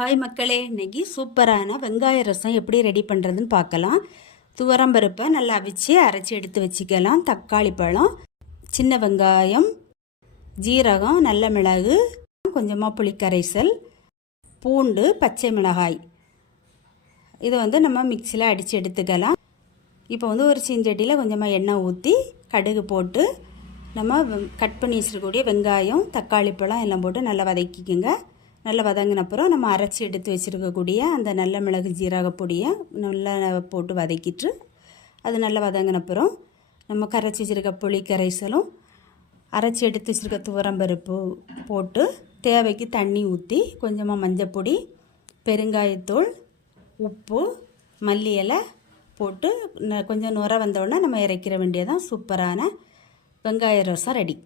Hi மக்களே, இன்னைக்கு சூப்பரான வெங்காய ரசம் எப்படி ரெடி பண்ணுறதுன்னு பார்க்கலாம். துவரம்பருப்பை நல்லா அவிச்சு அரைச்சி எடுத்து வச்சுக்கலாம். தக்காளி பழம், சின்ன வெங்காயம், ஜீரகம், நல்ல மிளகு, கொஞ்சமாக புளிக்கரைசல், பூண்டு, பச்சை மிளகாய், இதை நம்ம மிக்சியில் அடித்து எடுத்துக்கலாம். இப்போ ஒரு சீஞ்சட்டியில் கொஞ்சமாக எண்ணெய் ஊற்றி கடுகு போட்டு நம்ம கட் பண்ணி வச்சுருக்கக்கூடிய வெங்காயம், தக்காளி பழம் எல்லாம் போட்டு நல்லா வதக்கிக்கோங்க. நல்லா வதங்கின அப்புறம் நம்ம அரைச்சி எடுத்து வச்சுருக்கக்கூடிய அந்த நல்ல மிளகு ஜீரக பொடியை நல்லா போட்டு வதக்கிட்டு அது நல்லா வதங்கின அப்புறம் நம்ம கரைச்சி வச்சுருக்க புளி கரைசலும் அரைச்சி எடுத்து வச்சுருக்க துவரம்பருப்பு போட்டு தேவைக்கு தண்ணி ஊற்றி கொஞ்சமாக மஞ்சப்பொடி, பெருங்காயத்தூள், உப்பு, மல்லி இலை போட்டு கொஞ்சம் நுர வந்தோடனே நம்ம இறக்கிற வேண்டியதான். சூப்பரான வெங்காய ரசம் ரெடி.